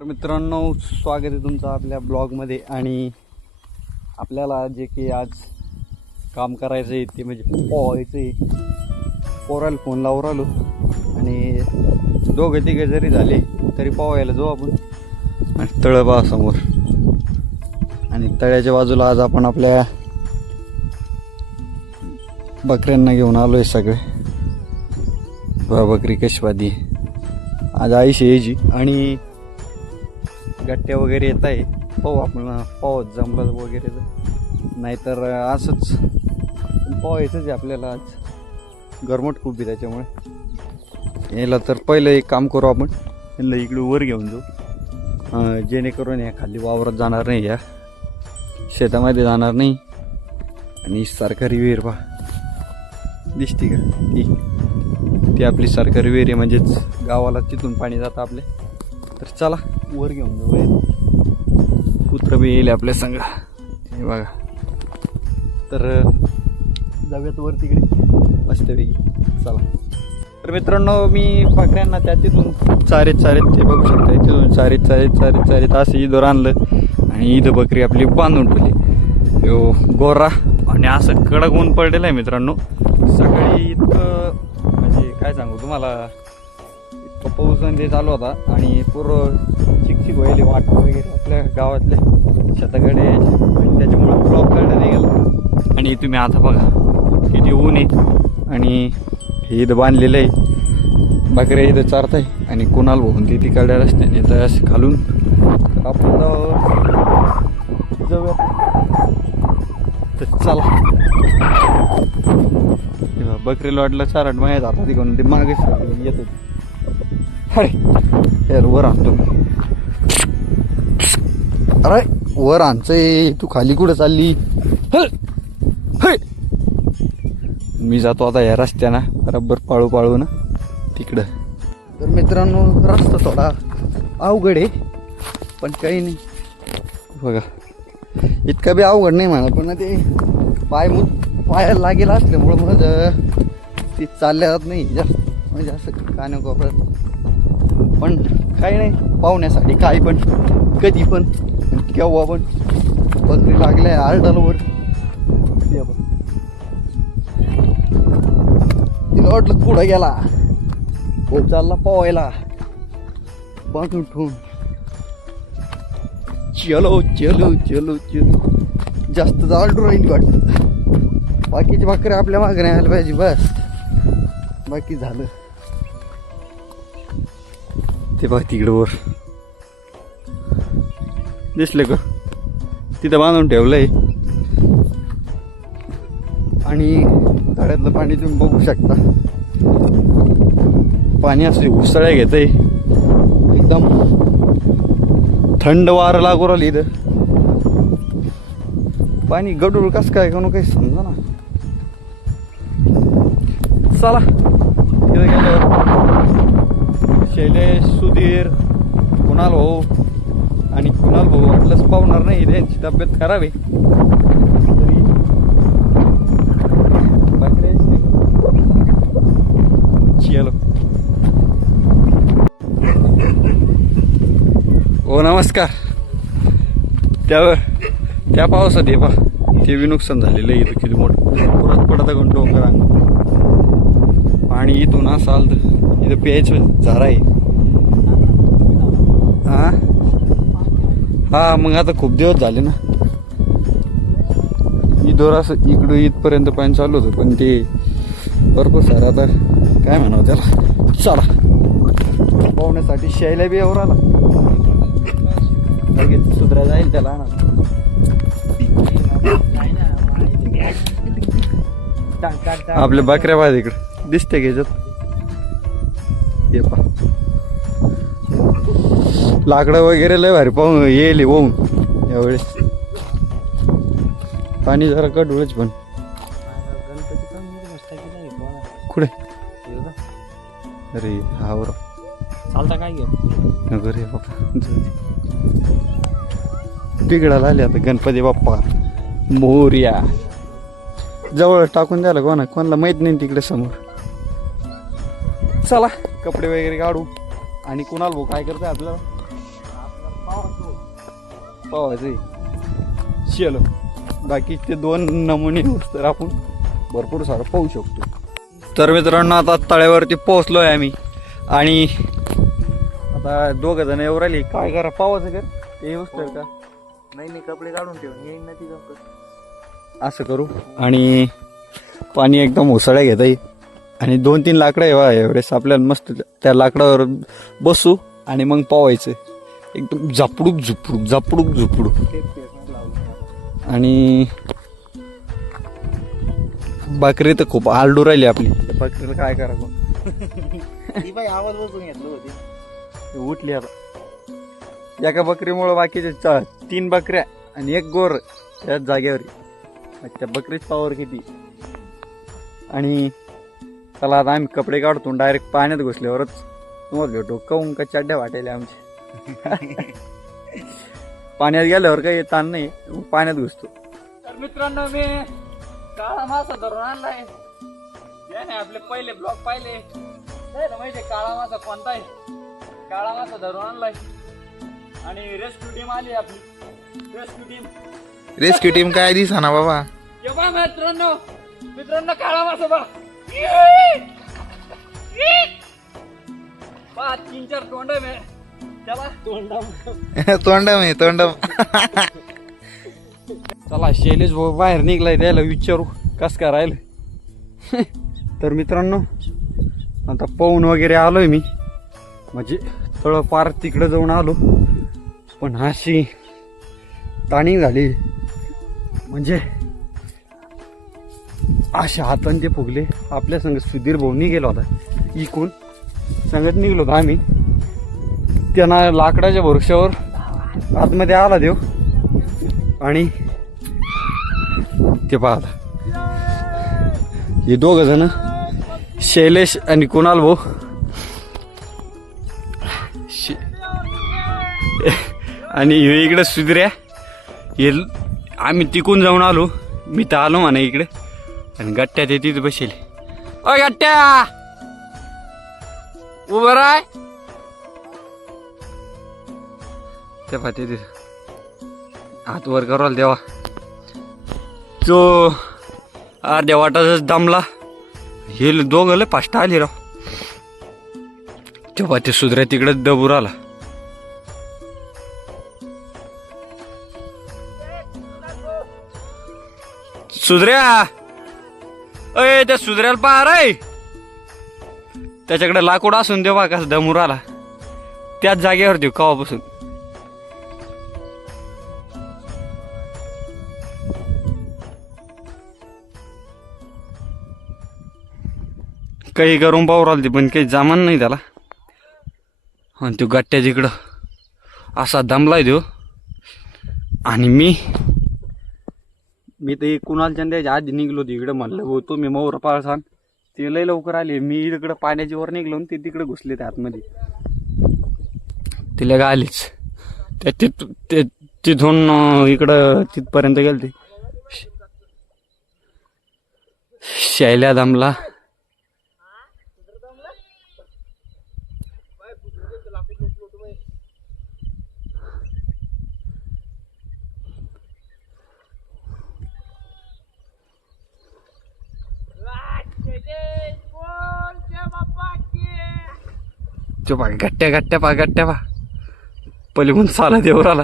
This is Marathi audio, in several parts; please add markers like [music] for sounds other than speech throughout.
तर मित्रांनो स्वागत आहे तुमचं आपल्या ब्लॉगमध्ये आणि आपल्याला जे की आज काम करायचं आहे ते म्हणजे पोहायचं आहे. पोराला फोन लावून आलो आणि दोघं तिघे जरी झाले तरी पोहायला जाऊ आपण. आणि तळं समोर. आणि तळ्याच्या बाजूला आज आपण आपल्या बकऱ्यांना घेऊन आलो आहे सगळे. बा बकरी कशवादी आज आईशी यायची आणि गट्ट्या वगैरे येत आहे. पाहू आपण पाहू जमलं वगैरे. नाहीतर असंच. पाहायचंच आहे आपल्याला आज. गरमट खूप आहे त्याच्यामुळे. याला तर पहिलं एक काम करू आपण. यांना इकडे वर घेऊन जाऊ. जेणेकरून या खाली वावरात जाणार नाही या. शेतामध्ये जाणार नाही. आणि सरकारी विहीर पहा. दिसते का? ती. ती आपली सरकारी विहीर आहे म्हणजेच गावाला तिथून पाणी जातं आपले. तर चला वर घेऊन जाऊया. कुत्र बी येईल आपल्या संघ हे बघा. तर जाऊयात वर तिकडे. मस्तपैकी चला. तर मित्रांनो मी बकऱ्यांना त्या तिथून चारीत चारीत ते बघू शकता तिथून चारीत चारीत चारीत चारीत असं इथं आणलं आणि इथं बकरी आपली बांधून ठेवली. यो गोरा. आणि असं कडक ऊन पडलेलं आहे मित्रांनो. सकाळी इतकं म्हणजे काय सांगू तुम्हाला? तो पाऊस ते चालू होता आणि पूर्ण चिकचिक व्हायली वाट वगैरे आपल्या गावातले शेताकडे आणि त्याच्यामुळे ब्लॉक काढला नाही गेला. आणि तुम्ही आता बघा किती ऊन आहे. आणि हे इथं बांधलेलं आहे. बकऱ्या इथं चारत आहे आणि कुणाल बघून ते तिकडे रस्त्याने तर असं घालून तर आपण जाऊ- जाऊया. तर चला. बकरी लॉटला चारट माहीत आता तिकडून ते मागे येत होते अरे यार वर आणतो मी अरे वर आणचंय तू खाली कुठं चालली? मी जातो आता या रस्त्यानं. बरोबर पाळू पाळू ना. तिकडं. तर मित्रांनो रस्ता थोडा अवघड आहे. पण काही नाही. बघा. इतका बी अवघड नाही म्हणा पण ते पाय मु पायाला लागेल असल्यामुळं मग ती चालल्या जात नाही. जास्त म्हणजे असं कानाकोपऱ्यात पण काही नाही पाहुण्यासाठी काही पण कधी पण केव्हा पण. बकरी लागल्या आरडालवर तिला वाटलं पुढं गेला. हो चालला पोवायला बांधून ठेवून. चलो चलो चलो चलो. जास्त जाडू राहिली वाटतं. बाकीची भाकरी आपल्या मागं नाही पाहिजे बस. बाकी झालं. ते बघ तिकडं वर. दिसले का? तिथं बांधून ठेवलंय. आणि तळ्यातलं पाणी तुम्ही बघू शकता. पाणी असं उसळ्या घेत आहे एकदम थंड वार लागू राहिली इथं. पाणी गडूळ कस काय कोण काही समजा ना. चला तिथं गेल्यावर शैलेश सुधीर कुणाल भाऊ आणि कुणाल भाऊ वाटलंच पावणार नाही त्यांची तब्येत खराब आहे. तरी चलो. ओ हो, नमस्कार. त्या त्या पावसात हे पा ते बी नुकसान झालेलं आहे इथं किती मोठं. पुरात पडत आहे डोंगर पाणी इथून असाल तर इथं प्यायचं झारा आहे. हा? हा मग आता खूप दिवस झाले ना. इथवर असं इकडं इथपर्यंत पाणी चालू होतं पण ते भरपूर सारं आता काय म्हणावं त्याला? चला. पोहण्यासाठी शायला बी एवढा आला लगेच सुधरा जाईल त्याला ना आपल्या बकऱ्या पाहिजे इकडं. दिसते घ्यायच्यात ये पा लाकडं वगैरे लय भारी पाहून येईल होऊन यावेळेस पाणी जरा कडुळच पण. कुठे? अरे हा बरं. चालता काय घेऊ रे बाप्पा. बिघडायला आले आता गणपती बाप्पा. मोर्या. जवळ टाकून द्यायला कोणा कोणाला माहीत नाही तिकडे समोर. चला कपडे वगैरे काढू. आणि कुणाल भाऊ काय करतोय आपल्याला? पावायचे चलो बाकी ते दोन नमुने तर आपण भरपूर सारं पाहू शकतो. तर मित्रांनो आता तळ्यावरती पोहोचलोय आम्ही. आणि आता दोघं जण येऊ राहिली. काय करा पावायचं का ते येऊच तर का? नाही नाही कपडे काढून ठेवून येईन ना ती असं करू. आणि पाणी एकदम उसळ्या घेता येईल. आणि दोन तीन लाकडं आहे बा एवढेच आपल्याला मस्त त्या लाकडावर बसू आणि मग पावायचं एकदम झापडूक झुपडूक झापडूक झुपडूक आणि बकरी तर खूप आलडू राहिली आपली. त्या बकरीला काय करावं? [laughs] आवाज बसून घेतलं होती उठली आता. एका बकरीमुळं बाकीचे चा तीन बकऱ्या आणि एक गोर त्याच जागेवर. त्या बकरीच पावर किती? आणि चला आता आम्ही कपडे काढतो डायरेक्ट पाण्यात घुसल्यावरच तुम्हाला भेटू काऊन का चड्ड्या वाटायला आमच्या? [laughs] पाण्यात गेल्यावर काही ताण नाही मग पाण्यात घुसतो. तर मित्रांनो मी काळा मासा धरून आणलाय. याने आपले पहिले ब्लॉग पाहिले. माहिती काळा मासा कोणता आहे? काळा मासा धरून आणलाय. आणि रेस्क्यू टीम आली आपली. रेस्क्यू टीम रेस्क्यू टीम काय दिसा ना बाबा? ये बा मित्रांनो. मित्रांनो काळा मासा बा पा तीन चार आहे तोंडा तोंडम आहे तोंडम. चला शैलेश भाऊ बाहेर निघलाय त्याला विचारू कस काय राहिलं तर मित्रांनो आता पाहून वगैरे आलोय मी. म्हणजे थोडं पार तिकडं जाऊन आलो. पण अशी ताणी झाली. म्हणजे अशा हातांचे फुगले. आपल्या संग सुधीर भाऊ गेलो होता. इकून संगत निघलो होतो आम्ही. त्यांना लाकडाच्या भरोश्यावर आतमध्ये आला देव. आणि ते पाहता. हे दोघ जण शैलेश आणि कुणाल भाऊ. आणि हे इकडे सुधऱ्या हे आम्ही तिकून जाऊन आलो. मी तर आलो म्हणा इकडे. आणि गट्ट्या ते तिथं बसेल. अ गट्ट्या! उभं राय. ते पाहते तिथे. हात वर कराल देवा. तो अर्ध्या वाटाचाच दमला. हे दोघं लय फास्ट आली राव. तेव्हा ते सुधऱ्या तिकडे दबूर आला सुधऱ्या! अय त्या सुधऱ्याला पहा रे. त्याच्याकडे लाकूड असून देवा का दमूर आला त्याच जागेवर देऊ कवापासून. काही गरम पाहू राहिली पण काही जामान नाही त्याला. आणि तो गट्ट्या तिकडं असा दमलाय देऊ आणि मी मी ते कुणाल चंद्याच्या आधी निघलो तिकडं म्हणलं भाऊ तुम्ही मोर पाळसान. ते लय लवकर आले. मी तिकडं पाण्याची वर निघलो आणि ते तिकडे घुसले त्या आतमध्ये. तिला गालीच त्या तिथ ते तिथून इकडं तिथपर्यंत गेले ते शैल्या दमला. तो बघा गट्ट्या गट्ट्या पा गट्ट्या पा. पलीकडून साला देवर आला.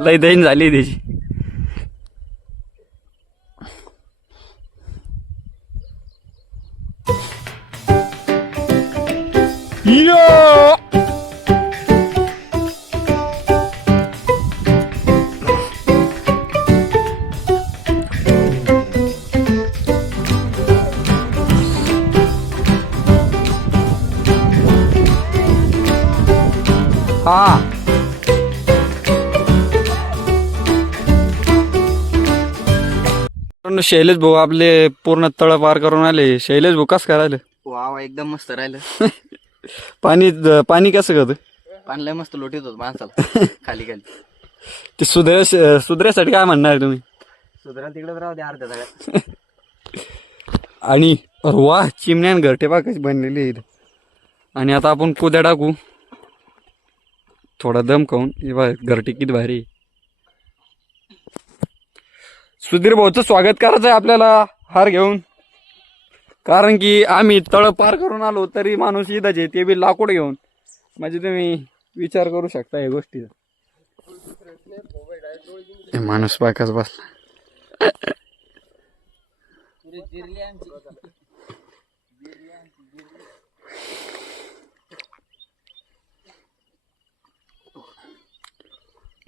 लय दैन झाली त्याची. यो! मित्रांनो, शैलेश भाऊ आपले पूर्ण तळ पार करून आले. शैलेश भाऊ कसं काय राहिलं? वा एकदम मस्त राहिलं. [laughs] पाणी पाणी कसं करतं पाणी लय मस्त लोटीत होत माणसाला. [laughs] खाली खाली. ते सुधऱ्या सुधऱ्यासाठी काय म्हणणार तुम्ही? सुधरा तिकडेच राहू दे अर्ध्या जागा [laughs] आणि अरे वा चिमण्यान घरटे कशी बनलेली आहे आणि आता आपण कुद्या टाकू. थोडा दम खाऊन. हे बा घरटे किती भारी. आहे. सुधीर भाऊचं स्वागत करायचं आहे आपल्याला. हार घेऊन. कारण की आम्ही तळ पार करून आलो तरी माणूस इथंच आहे ते बी लाकूड घेऊन. म्हणजे तुम्ही विचार करू शकता या गोष्टीचा. माणूस बायकाच बसला.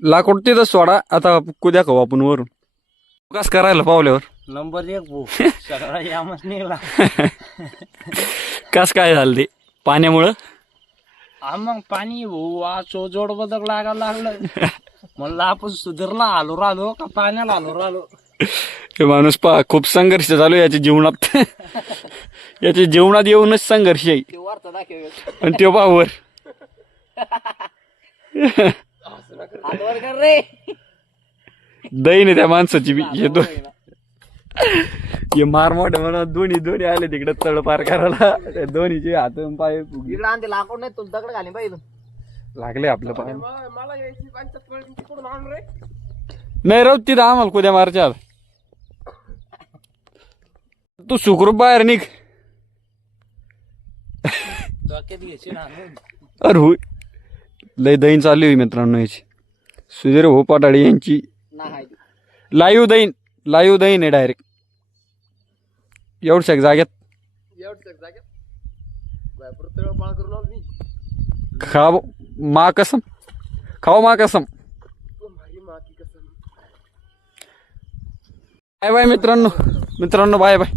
लाकूड तिथं सोडा. आता कुद्या खाऊ आपण वरून. कस करायला पावल्यावर. नंबर एक भाऊ. [laughs] सगळा यामच निघाला. कस काय झालं ते? पाण्यामुळं? हा मग पाणी भाऊ जोड बदक लागायला लागलं. म्हणलं आपण सुधारला आलो राहिलो का पाण्याला आलो राहिलो. हे माणूस पा खूप संघर्ष चालू आहे याच्या जीवनात. याच्या जीवनात येऊनच संघर्ष आहे. ते वरचा दाखव आणि ते पावर कर रे. दैन आहे त्या माणसाची बी. हे दो [laughs] हे मार मोठे म्हणा दोन्ही दोन्ही आले तिकडे तळ पार करायला. त्या दोन्हीचे हात आणि पाय. इकडं आणते लाकूड नाही तुला दगड घालीन पाहिजे लागले आपलं पाय. मला यायची पंचायत तिकडून आण रे. नाही राहू तिथं आम्हाला कुद्या मारच्या. तू सुखरूप बाहेर निघ. डोक्यात घ्यायची ना अरे होय. लय दैन चालली होई मित्रांनो याची. सुधीर हो पाटाळी यांची लाईव्ह दैन लाईव्ह दैन आहे डायरेक्ट जाग्यात एवढं जाग्यात भरपूर करून आलो मी. खाव मा कसम. खाव मा कसम. बाय बाय मित्रांनो. मित्रांनो बाय बाय.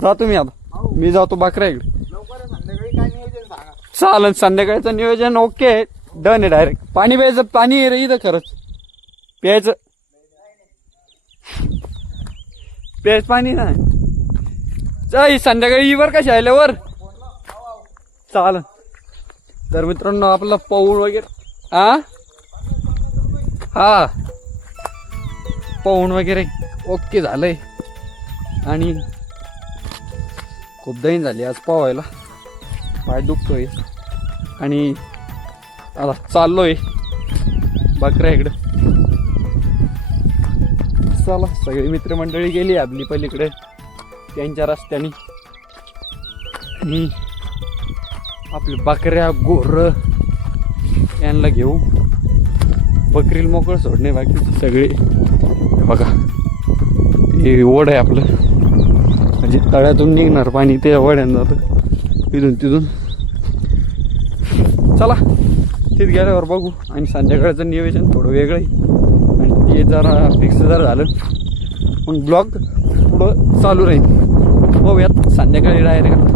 जातो मी आता. मी जातो बाकऱ्या इकडे. लवकर संध्याकाळी काय नियोजन सांगा. चालन संध्याकाळचं नियोजन ओके. डन आहे डायरेक्ट पाणी प्यायचं पाणी रे इथं खरंच. प्यायचं. प्यायचं पाणी नाही. जाई संध्याकाळी वर कशी आल्यावर चाल तर मित्रांनो आपला पौळ वगैरे आ? हा. पाऊण वगैरे ओके झालंय. आणि खूप दैन झाली आज पावायला. पाय दुखतोय. आणि आता चाललोय. बकऱ्या इकडं. चला सगळी मित्रमंडळी गेली आपली पलीकडे त्यांच्या रस्त्याने. आणि बकऱ्या गोर यांना घेऊ बकरीला मोकळं सोडणे बाकीचे सगळे. बघा हे ओढ आहे आपलं. म्हणजे तळ्यातून निघणार पाणी ते वड्यानं जातं तिथून तिथून. चला तिथे गेल्यावर बघू आणि संध्याकाळचं नियोजन थोडं वेगळं आहे. आणि ते जरा फिक्स जर झालं. मग ब्लॉग पुढं चालू राहील. बघूयात संध्याकाळी डायरेक्ट